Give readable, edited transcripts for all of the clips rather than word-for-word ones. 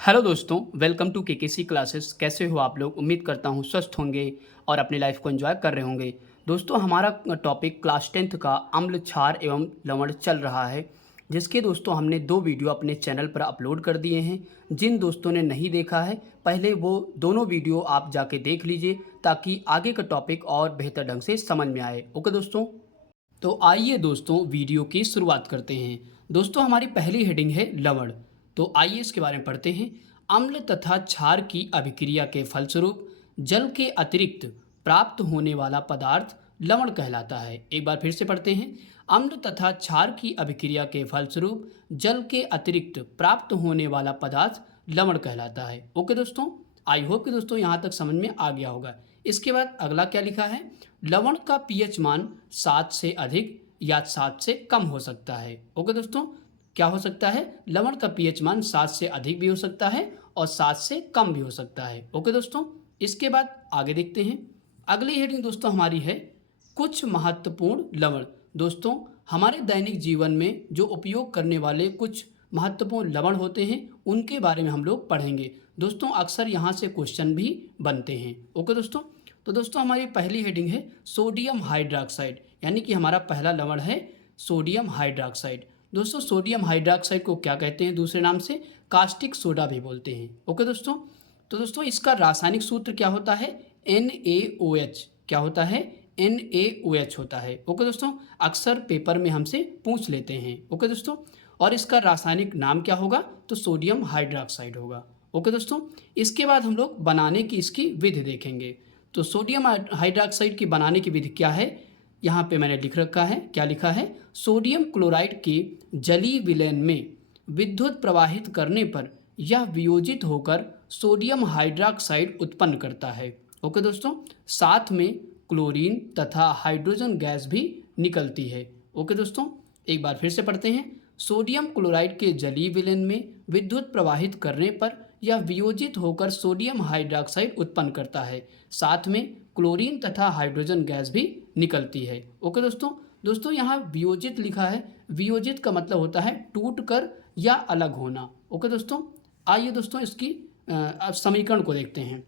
Hello दोस्तों, welcome to KKC classes. कैसे हो आप लोग? उम्मीद करता हूँ स्वस्थ होंगे और अपनी लाइफ को एंजॉय कर रहे होंगे। दोस्तों, हमारा टॉपिक क्लास 10th का अम्ल, क्षार एवं लवण चल रहा है, जिसके दोस्तों हमने 2 वीडियो अपने चैनल पर अपलोड कर दिए हैं। जिन दोस्तों ने नहीं देखा है, पहले वो दोनों वीडियो आप जाके देख लीजिए, ताकि आगे का टॉपिक और बेहतर ढंग से समझ में आए। ओके दोस्तों, तो आइए दोस्तों वीडियो की शुरुआत करते हैं। दोस्तों, हमारी पहली हेडिंग है लवण। तो आइए इसके बारे में पढ़ते हैं। अम्ल तथा क्षार की अभिक्रिया के फलस्वरूप जल के अतिरिक्त प्राप्त होने वाला पदार्थ लवण कहलाता है। एक बार फिर से पढ़ते हैं। अम्ल तथा क्षार की अभिक्रिया के फलस्वरूप जल के अतिरिक्त प्राप्त होने वाला पदार्थ लवण कहलाता है। ओके दोस्तों, आई होप कि दोस्तों यहाँ तक समझ में आ गया होगा। इसके बाद अगला क्या लिखा है? लवण का पीएच मान 7 से अधिक या 7 से कम हो सकता है। ओके दोस्तों, क्या हो सकता है? लवण का पीएच मान 7 से अधिक भी हो सकता है और 7 से कम भी हो सकता है। ओके दोस्तों, इसके बाद आगे देखते हैं। अगली हेडिंग दोस्तों हमारी है कुछ महत्वपूर्ण लवण। दोस्तों, हमारे दैनिक जीवन में जो उपयोग करने वाले कुछ महत्वपूर्ण लवण होते हैं, उनके बारे में हम लोग पढ़ेंगे। दोस्तों, अक्सर यहाँ से क्वेश्चन भी बनते हैं। ओके दोस्तों, तो दोस्तों हमारी पहली हेडिंग है सोडियम हाइड्रॉक्साइड, यानी कि हमारा पहला लवण है सोडियम हाइड्रॉक्साइड। दोस्तों, सोडियम हाइड्रॉक्साइड को क्या कहते हैं? दूसरे नाम से कास्टिक सोडा भी बोलते हैं। ओके दोस्तों, तो दोस्तों इसका रासायनिक सूत्र क्या होता है? NaOH। क्या होता है? NaOH होता है। ओके दोस्तों, अक्सर पेपर में हमसे पूछ लेते हैं। ओके दोस्तों, और इसका रासायनिक नाम क्या होगा? तो सोडियम हाइड्रॉक्साइड होगा। ओके दोस्तों, इसके बाद हम लोग बनाने की इसकी विधि देखेंगे। तो सोडियम हाइड्रॉक्साइड की बनाने की विधि क्या है? यहाँ पे मैंने लिख रखा है। क्या लिखा है? सोडियम क्लोराइड के जलीय विलयन में विद्युत प्रवाहित करने पर यह वियोजित होकर सोडियम हाइड्रॉक्साइड उत्पन्न करता है। ओके दोस्तों, साथ में क्लोरीन तथा हाइड्रोजन गैस भी निकलती है। ओके दोस्तों, एक बार फिर से पढ़ते हैं। सोडियम क्लोराइड के जलीय विलयन में विद्युत प्रवाहित करने पर यह वियोजित होकर सोडियम हाइड्रॉक्साइड उत्पन्न करता है। साथ में क्लोरीन तथा हाइड्रोजन गैस भी निकलती है। ओके दोस्तों यहाँ वियोजित लिखा है। वियोजित का मतलब होता है टूट कर या अलग होना। ओके दोस्तों, आइए दोस्तों इसकी अब समीकरण को देखते हैं।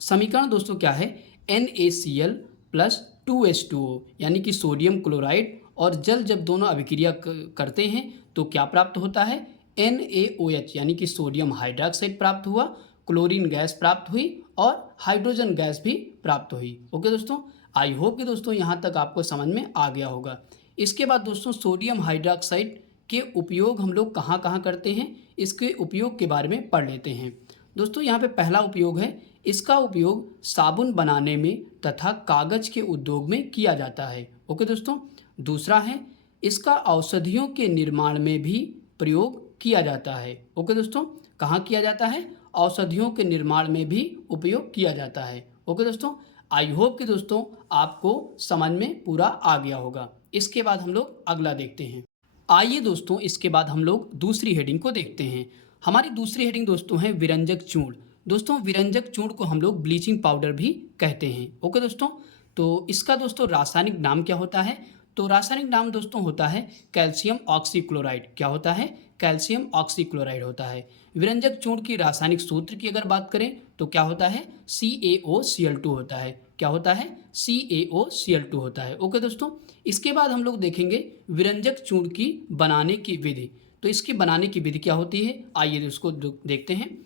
समीकरण दोस्तों क्या है? NaCl प्लस 2H2O, यानी कि सोडियम क्लोराइड और जल जब दोनों अभिक्रिया करते हैं तो क्या प्राप्त होता है? NaOH, यानी कि सोडियम हाइड्रॉक्साइड प्राप्त हुआ, क्लोरीन गैस प्राप्त हुई और हाइड्रोजन गैस भी प्राप्त हुई। ओके दोस्तों, आई होप कि दोस्तों यहाँ तक आपको समझ में आ गया होगा। इसके बाद दोस्तों सोडियम हाइड्रॉक्साइड के उपयोग हम लोग कहाँ कहाँ करते हैं, इसके उपयोग के बारे में पढ़ लेते हैं। दोस्तों, यहाँ पे पहला उपयोग है, इसका उपयोग साबुन बनाने में तथा कागज के उद्योग में किया जाता है। ओके दोस्तों, दूसरा है, इसका औषधियों के निर्माण में भी प्रयोग किया जाता है। ओके दोस्तों, कहाँ किया जाता है? औषधियों के निर्माण में भी उपयोग किया जाता है। ओके दोस्तों, आई होप कि दोस्तों आपको समझ में पूरा आ गया होगा। इसके बाद हम लोग अगला देखते हैं। आइए दोस्तों इसके बाद हम लोग दूसरी हेडिंग को देखते हैं। हमारी दूसरी हेडिंग दोस्तों है विरंजक चूर्ण। दोस्तों, विरंजक चूर्ण को हम लोग ब्लीचिंग पाउडर भी कहते हैं। ओके दोस्तों, तो इसका दोस्तों रासायनिक नाम क्या होता है? तो रासायनिक नाम दोस्तों होता है कैल्शियम ऑक्सीक्लोराइड। क्या होता है? कैल्शियम ऑक्सीक्लोराइड होता है। विरंजक चूर्ण की रासायनिक सूत्र की अगर बात करें तो क्या होता है? CaOCl2 होता है। क्या होता है? CaOCl2 होता है। ओके दोस्तों, इसके बाद हम लोग देखेंगे विरंजक चूर्ण की बनाने की विधि। तो इसकी बनाने की विधि क्या होती है, आइए इसको देखते हैं।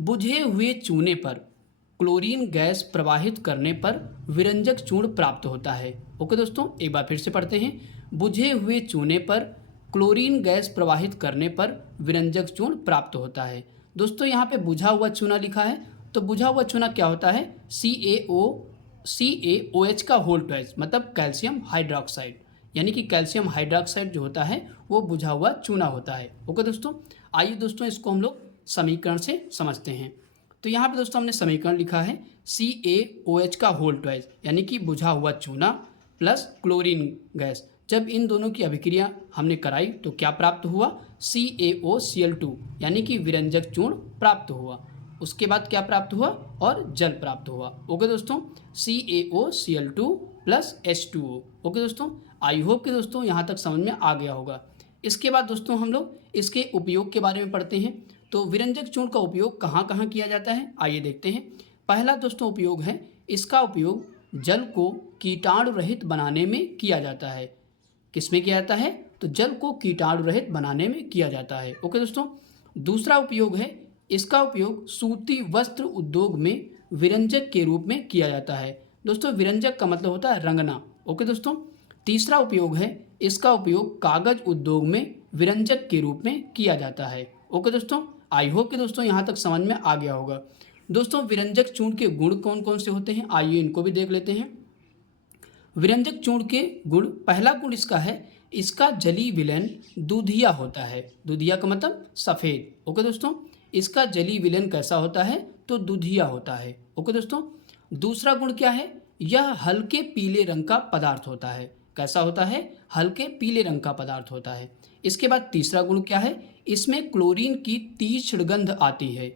बुझे हुए चूने पर क्लोरीन गैस प्रवाहित करने पर विरंजक चूर्ण प्राप्त होता है। ओके दोस्तों, एक बार फिर से पढ़ते हैं। बुझे हुए चूने पर क्लोरीन गैस प्रवाहित करने पर विरंजक चूर्ण प्राप्त होता है। दोस्तों, यहाँ पे बुझा हुआ चूना लिखा है, तो बुझा हुआ चूना क्या होता है? CaOH का होल ट्वाइस, मतलब कैल्शियम हाइड्रॉक्साइड, यानी कि कैल्शियम हाइड्रॉक्साइड जो होता है वो बुझा हुआ चूना होता है। ओके दोस्तों, आइए दोस्तों इसको हम लोग समीकरण से समझते हैं। तो यहाँ पे दोस्तों हमने समीकरण लिखा है CaOH का होल ट्वाइस, यानी कि बुझा हुआ चूना प्लस क्लोरीन गैस। जब इन दोनों की अभिक्रिया हमने कराई तो क्या प्राप्त हुआ? CaOCl2, यानी कि विरंजक चूर्ण प्राप्त हुआ। उसके बाद क्या प्राप्त हुआ? और जल प्राप्त हुआ। ओके दोस्तों, CaOCl2 प्लस H2O। ओके दोस्तों, आई होप कि दोस्तों यहाँ तक समझ में आ गया होगा। इसके बाद दोस्तों हम लोग इसके उपयोग के बारे में पढ़ते हैं। तो विरंजक चूर्ण का उपयोग कहाँ कहाँ किया जाता है, आइए देखते हैं। पहला दोस्तों उपयोग है, इसका उपयोग जल को कीटाणु रहित बनाने में किया जाता है। किसमें किया जाता है, तो जल को कीटाणु रहित बनाने में किया जाता है। ओके दोस्तों। दूसरा उपयोग है, इसका उपयोग सूती वस्त्र उद्योग में विरंजक के रूप में किया जाता है। दोस्तों विरंजक का मतलब होता है रंगना। ओके दोस्तों। तीसरा उपयोग है, इसका उपयोग कागज उद्योग में विरंजक के रूप में किया जाता है। ओके दोस्तों, आई होप कि दोस्तों यहाँ तक समझ में आ गया होगा। दोस्तों विरंजक चूर्ण के गुण कौन कौन से होते हैं, आइए इनको भी देख लेते हैं। विरंजक चूर्ण के गुण, पहला गुण इसका है, इसका जली विलयन दूधिया होता है। दूधिया का मतलब सफ़ेद। ओके दोस्तों, इसका जली विलयन कैसा होता है, तो दूधिया होता है। ओके दोस्तों। दूसरा गुण क्या है, यह हल्के पीले रंग का पदार्थ होता है। कैसा होता है, हल्के पीले रंग का पदार्थ होता है। इसके बाद तीसरा गुण क्या है, इसमें क्लोरीन की तीक्ष्ण गंध आती है।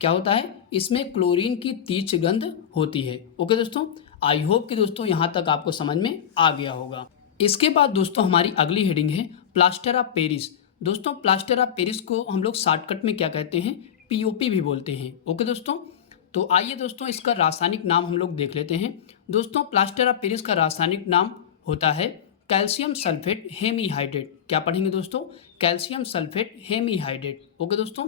क्या होता है, इसमें क्लोरीन की तीक्ष्ण गंध होती है। ओके दोस्तों, आई होप कि दोस्तों यहाँ तक आपको समझ में आ गया होगा। इसके बाद दोस्तों हमारी अगली हेडिंग है प्लास्टर ऑफ पेरिस। दोस्तों प्लास्टर ऑफ पेरिस को हम लोग शॉर्टकट में क्या कहते हैं, पीओपी भी बोलते हैं। ओके दोस्तों। तो आइए दोस्तों इसका रासायनिक नाम हम लोग देख लेते हैं। दोस्तों प्लास्टर ऑफ पेरिस का रासायनिक नाम होता है कैल्शियम सल्फेट हेमीहाइड्रेट। क्या पढ़ेंगे दोस्तों, कैल्शियम सल्फेट हेमीहाइड्रेट। ओके दोस्तों।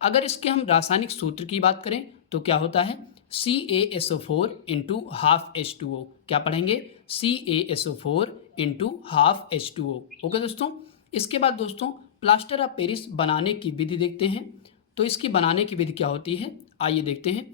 अगर इसके हम रासायनिक सूत्र की बात करें तो क्या होता है, CaSO4 इंटू हाफ H2O। क्या पढ़ेंगे, CaSO4 into half H2O। Okay दोस्तों। इसके बाद दोस्तों प्लास्टर ऑफ पेरिस बनाने की विधि देखते हैं। तो इसकी बनाने की विधि क्या होती है, आइए देखते हैं।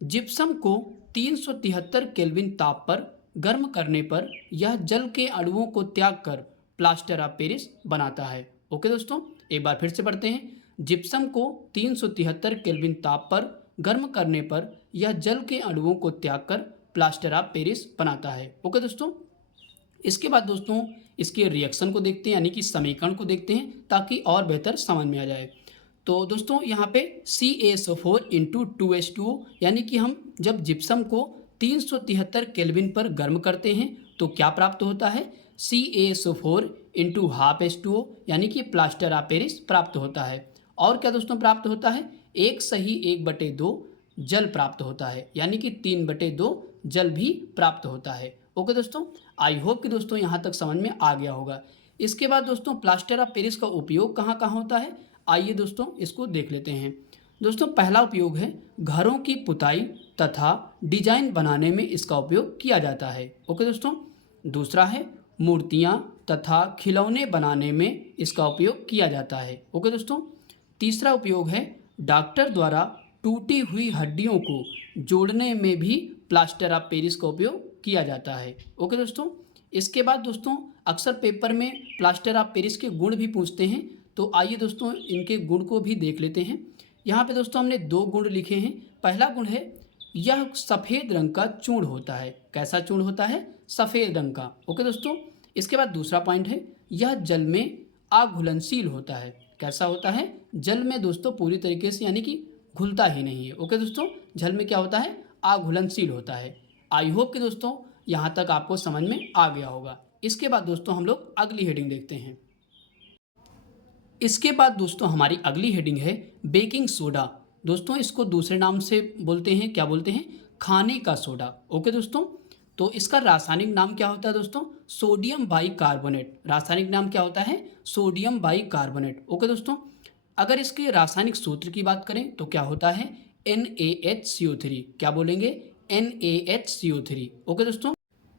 जिप्सम को 373 केल्विन ताप पर गर्म करने पर यह जल के अणुओं को त्याग कर प्लास्टर ऑफ पेरिस बनाता है। ओके दोस्तों, एक बार फिर से पढ़ते हैं। जिप्सम को 373 केल्विन ताप पर गर्म करने पर यह जल के अणुओं को त्याग कर प्लास्टर ऑफ पेरिस बनाता है। ओके दोस्तों। इसके बाद दोस्तों इसके रिएक्शन को देखते हैं, यानी कि समीकरण को देखते हैं, ताकि और बेहतर समझ में आ जाए। तो दोस्तों यहाँ पे CaSO4 इंटू 2H2O, यानी कि हम जब जिप्सम को 373 केल्विन पर गर्म करते हैं तो क्या प्राप्त होता है, CaSO4 इंटू हाफ H2O, यानी कि प्लास्टर ऑफ पेरिस प्राप्त होता है। और क्या दोस्तों प्राप्त होता है, 1/2 जल प्राप्त होता है, यानी कि 3/2 जल भी प्राप्त होता है। ओके दोस्तों, आई होप कि दोस्तों यहाँ तक समझ में आ गया होगा। इसके बाद दोस्तों प्लास्टर ऑफ पेरिस का उपयोग कहाँ कहाँ होता है, आइए दोस्तों इसको देख लेते हैं। दोस्तों पहला उपयोग है, घरों की पुताई तथा डिजाइन बनाने में इसका उपयोग किया जाता है। ओके दोस्तों। दूसरा है, मूर्तियाँ तथा खिलौने बनाने में इसका उपयोग किया जाता है। ओके दोस्तों। तीसरा उपयोग है, डॉक्टर द्वारा टूटी हुई हड्डियों को जोड़ने में भी प्लास्टर ऑफ पेरिस का उपयोग किया जाता है। ओके दोस्तों। इसके बाद दोस्तों अक्सर पेपर में प्लास्टर ऑफ पेरिस के गुण भी पूछते हैं, तो आइए दोस्तों इनके गुण को भी देख लेते हैं। यहाँ पे दोस्तों हमने 2 गुण लिखे हैं। पहला गुण है, यह सफ़ेद रंग का चूर्ण होता है। कैसा चूर्ण होता है, सफ़ेद रंग का। ओके दोस्तों। इसके बाद दूसरा पॉइंट है, यह जल में अघुलनशील होता है। कैसा होता है, जल में दोस्तों पूरी तरीके से यानी कि घुलता ही नहीं है। ओके दोस्तों, जल में क्या होता है, अघुलनशील होता है। आई होप कि दोस्तों यहाँ तक आपको समझ में आ गया होगा। इसके बाद दोस्तों हम लोग अगली हेडिंग देखते हैं। इसके बाद दोस्तों हमारी अगली हेडिंग है बेकिंग सोडा। दोस्तों इसको दूसरे नाम से बोलते हैं, क्या बोलते हैं, खाने का सोडा। ओके दोस्तों। तो इसका रासायनिक नाम क्या होता है दोस्तों, सोडियम बाइकार्बोनेट। रासायनिक नाम क्या होता है, सोडियम बाइकार्बोनेट। ओके दोस्तों। अगर इसके रासायनिक सूत्र की बात करें तो क्या होता है, NaHCO3। क्या बोलेंगे, NaHCO3। ओके दोस्तों।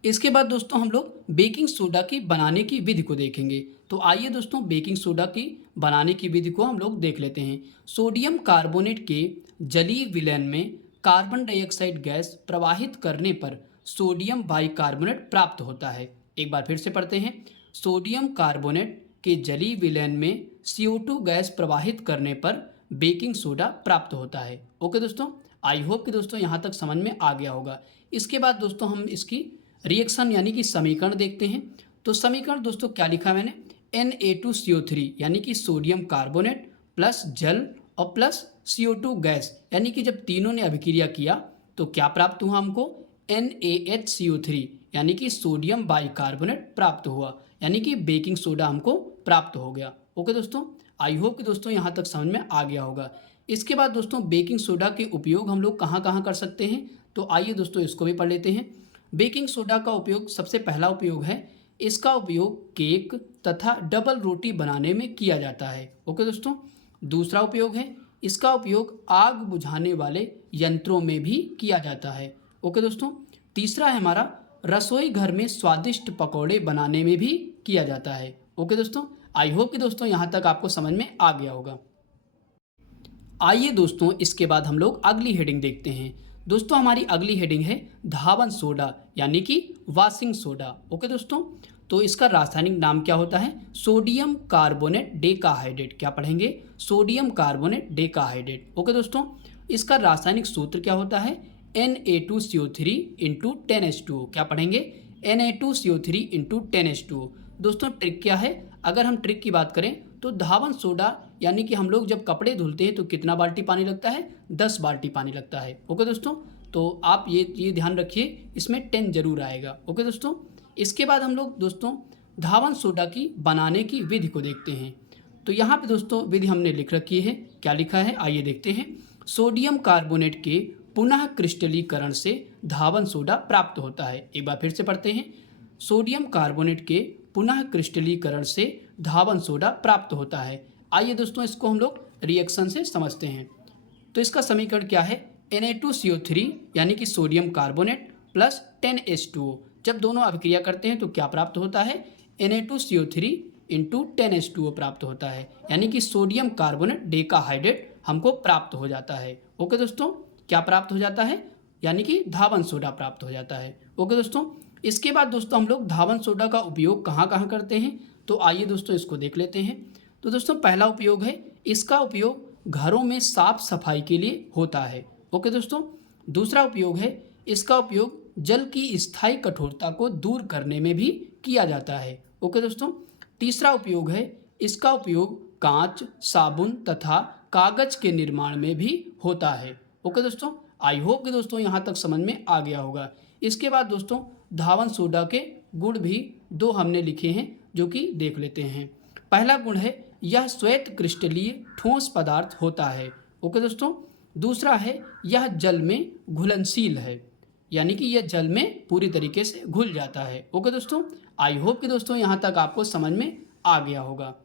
इसके बाद दोस्तों हम लोग बेकिंग सोडा की बनाने की विधि को देखेंगे। तो आइए दोस्तों बेकिंग सोडा की बनाने की विधि को हम लोग देख लेते हैं। सोडियम कार्बोनेट के जलीय विलयन में कार्बन डाइऑक्साइड गैस प्रवाहित करने पर सोडियम बाइकार्बोनेट प्राप्त होता है। एक बार फिर से पढ़ते हैं। सोडियम कार्बोनेट के जलीय विलयन में CO2 गैस प्रवाहित करने पर बेकिंग सोडा प्राप्त होता है। ओके दोस्तों, आई होप कि दोस्तों यहाँ तक समझ में आ गया होगा। इसके बाद दोस्तों हम इसकी रिएक्शन यानी कि समीकरण देखते हैं। तो समीकरण दोस्तों क्या लिखा मैंने, Na2CO3 यानी कि सोडियम कार्बोनेट प्लस जल और प्लस CO2 गैस, यानी कि जब तीनों ने अभिक्रिया किया तो क्या प्राप्त हुआ हमको, NaHCO3 यानी कि सोडियम बाइकार्बोनेट प्राप्त हुआ, यानी कि बेकिंग सोडा हमको प्राप्त हो गया। ओके दोस्तों, आई होप कि दोस्तों यहाँ तक समझ में आ गया होगा। इसके बाद दोस्तों बेकिंग सोडा के उपयोग हम लोग कहाँ कहाँ कर सकते हैं, तो आइए दोस्तों इसको भी पढ़ लेते हैं। बेकिंग सोडा का उपयोग, सबसे पहला उपयोग है, इसका उपयोग केक तथा डबल रोटी बनाने में किया जाता है। ओके दोस्तों, दूसरा उपयोग है, इसका उपयोग आग बुझाने वाले यंत्रों में भी किया जाता है। ओके दोस्तों, तीसरा है हमारा, रसोई घर में स्वादिष्ट पकौड़े बनाने में भी किया जाता है। ओके दोस्तों, आई होप कि दोस्तों यहाँ तक आपको समझ में आ गया होगा। आइए दोस्तों इसके बाद हम लोग अगली हेडिंग देखते हैं। दोस्तों हमारी अगली हेडिंग है धावन सोडा यानी कि वॉशिंग सोडा। ओके दोस्तों, तो इसका रासायनिक नाम क्या होता है, सोडियम कार्बोनेट डेकाहाइड्रेट। क्या पढ़ेंगे, सोडियम कार्बोनेट डेकाहाइड्रेट। ओके दोस्तों, इसका रासायनिक सूत्र क्या होता है, Na2CO3 इंटू 10H2O। क्या पढ़ेंगे, Na2CO3 इंटू 10H2O। दोस्तों ट्रिक क्या है, अगर हम ट्रिक की बात करें तो धावन सोडा यानी कि हम लोग जब कपड़े धुलते हैं तो कितना बाल्टी पानी लगता है, 10 बाल्टी पानी लगता है। ओके दोस्तों, तो आप ये ध्यान रखिए, इसमें 10 जरूर आएगा। ओके दोस्तों, इसके बाद हम लोग दोस्तों धावन सोडा की बनाने की विधि को देखते हैं। तो यहाँ पे दोस्तों विधि हमने लिख रखी है, क्या लिखा है आइए देखते हैं। सोडियम कार्बोनेट के पुनः क्रिस्टलीकरण से धावन सोडा प्राप्त होता है। एक बार फिर से पढ़ते हैं, सोडियम कार्बोनेट के पुनः क्रिस्टलीकरण से धावन सोडा प्राप्त होता है। आइए दोस्तों इसको हम लोग रिएक्शन से समझते हैं। तो इसका समीकरण क्या है, Na2CO3 यानी कि सोडियम कार्बोनेट प्लस 10H2O। जब दोनों अभिक्रिया करते हैं तो क्या प्राप्त होता है, Na2CO3 इंटू 10H2O प्राप्त होता है, यानी कि सोडियम कार्बोनेट डेकाहाइड्रेट हमको प्राप्त हो जाता है। ओके दोस्तों, क्या प्राप्त हो जाता है, यानी कि धावन सोडा प्राप्त हो जाता है। ओके दोस्तों, इसके बाद दोस्तों हम लोग धावन सोडा का उपयोग कहाँ कहाँ करते हैं, तो आइए दोस्तों इसको देख लेते हैं। तो दोस्तों पहला उपयोग है, इसका उपयोग घरों में साफ सफाई के लिए होता है। ओके दोस्तों, दूसरा उपयोग है, इसका उपयोग जल की स्थायी कठोरता को दूर करने में भी किया जाता है। ओके दोस्तों, तीसरा उपयोग है, इसका उपयोग कांच, साबुन तथा कागज के निर्माण में भी होता है। ओके दोस्तों, आई होप कि दोस्तों यहाँ तक समझ में आ गया होगा। इसके बाद दोस्तों धावन सोडा के गुण भी 2 हमने लिखे हैं, जो कि देख लेते हैं। पहला गुण है, यह श्वेत क्रिस्टलीय ठोस पदार्थ होता है। ओके दोस्तों, दूसरा है, यह जल में घुलनशील है, यानी कि यह जल में पूरी तरीके से घुल जाता है। ओके दोस्तों, आई होप कि दोस्तों यहाँ तक आपको समझ में आ गया होगा।